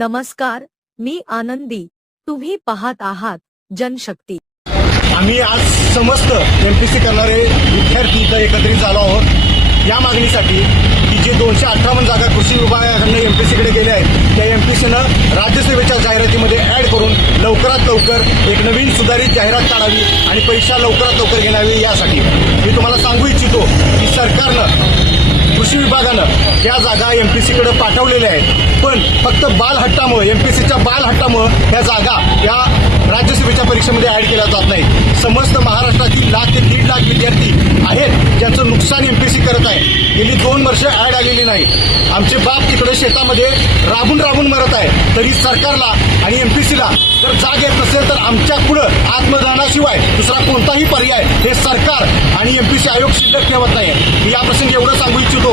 नमस्कार मी आनंदी. तुम्ही पाहत आहात जनशक्ती. आम्ही आज समस्त एमपीसी करणारे विद्यार्थी इथं एकत्रित झालो आहोत. या मागणीसाठी की जे दोनशे अठ्ठावन्न जागा कृषी विभागाकडनं एमपीसीकडे गेल्या आहेत त्या एमपीसीनं राज्यसभेच्या जाहिरातीमध्ये ऍड करून लवकरात लवकर एक नवीन सुधारित जाहिरात काढावी आणि परीक्षा लवकरात लवकर घेण्यावी यासाठी. मी तुम्हाला सांगू इच्छितो की सरकारनं कृषी विभागानं या जागा एमपीसीकडे पाठवलेल्या आहेत. पण फक्त बालहट्टामुळे एमपीसीच्या बालहट्टामुळे ह्या जागा या राज्यसभेच्या परीक्षेमध्ये ऍड केल्या जात नाही समस्त महाराष्ट्रातील लाख ते दीड लाख विद्यार्थी आहेत ज्यांचं नुकसान एमपीसी करत आहे. गेली दोन वर्ष ऍड आलेली नाही. आमचे बाप तिकडे शेतामध्ये राबून राबून मरत आहे. तरी सरकारला आणि एमपीसीला जर जाग येत नसेल तर आमच्या पुढं आत्मदानाशिवाय दुसरा कोणताही पर्याय हे सरकार आणि एमपीसी आयोग शिल्लक ठेवत नाही. मी या एवढं सांगू इच्छितो.